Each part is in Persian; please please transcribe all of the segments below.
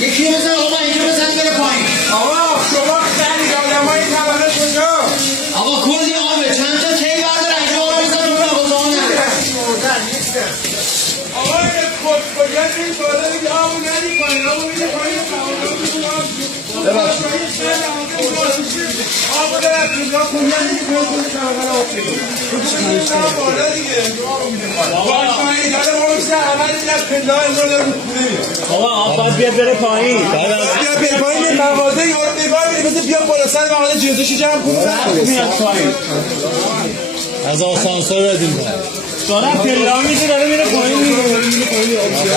یکی بزن آقا اینجا بزن بره پایین. آقا شما خیلی آدمای طبقه کجا؟ آقا کلی آبه چند تا کی بردار اینجا آقا بزن رو آقا زمان آقا این کجا این بالا دیگه آبو ندی پایین آبو میده پایین آبو در کجا کجا نیست کجا طبقه آب میده بالا دیگه آبو میده پایین آقا این داره مرسه اول این از پنده های رو داره آقا آب باید بیاد بره پایین. بیا بیا پایین مغازه یارو نگاه میدی مثل بیا بالا سر مغازه جیزوشی جمع کن میاد پایین. از آسانسور بدیم پایین. دارم پلا میده داره میره پایین.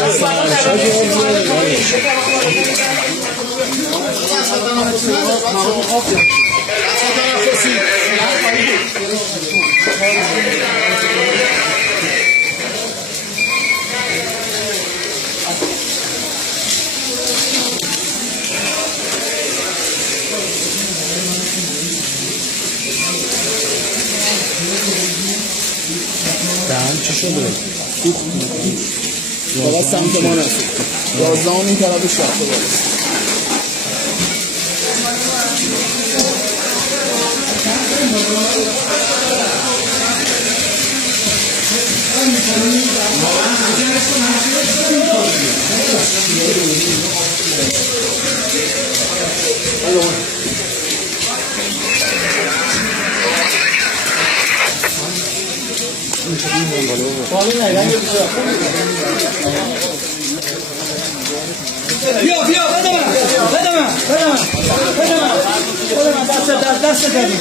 دهن چی شده؟ فقط سمت ما نسید 11 این طرفش رفته بالا بیا بیا بده من دست دادی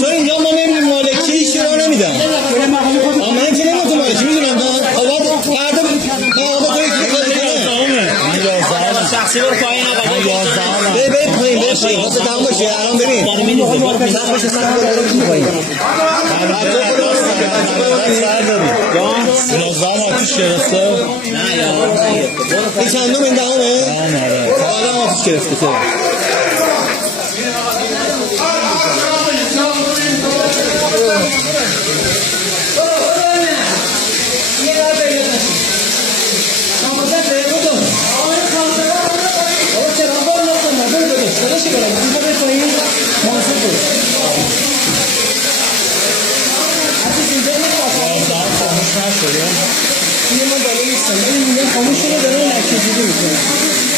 تو اینجا ما نمیدیم مالکی هیچی رو نمیدم من که نمیدم مالکی میدونم آقا فردا آقا تو یکی کاری کنه من 11 شخصی برو پایین آقا بریم پایین واسه تمام باشه الان ببین سر باشه سر پایین نازم آتیش گرفته نه یا این چندم این دهمه؟ آدم آتیش گرفته تو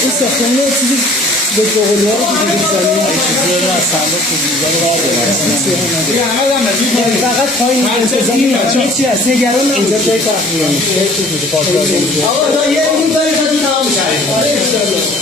این ساختمونه چیزی به قول‌ها رو که دیگه زمین چیزی از صندوق تو دیزا رو بردارم فقط پایین زمین چی هست نگران اینجا جای تخمیه آقا تا یه این کاری خواهدی تمام شد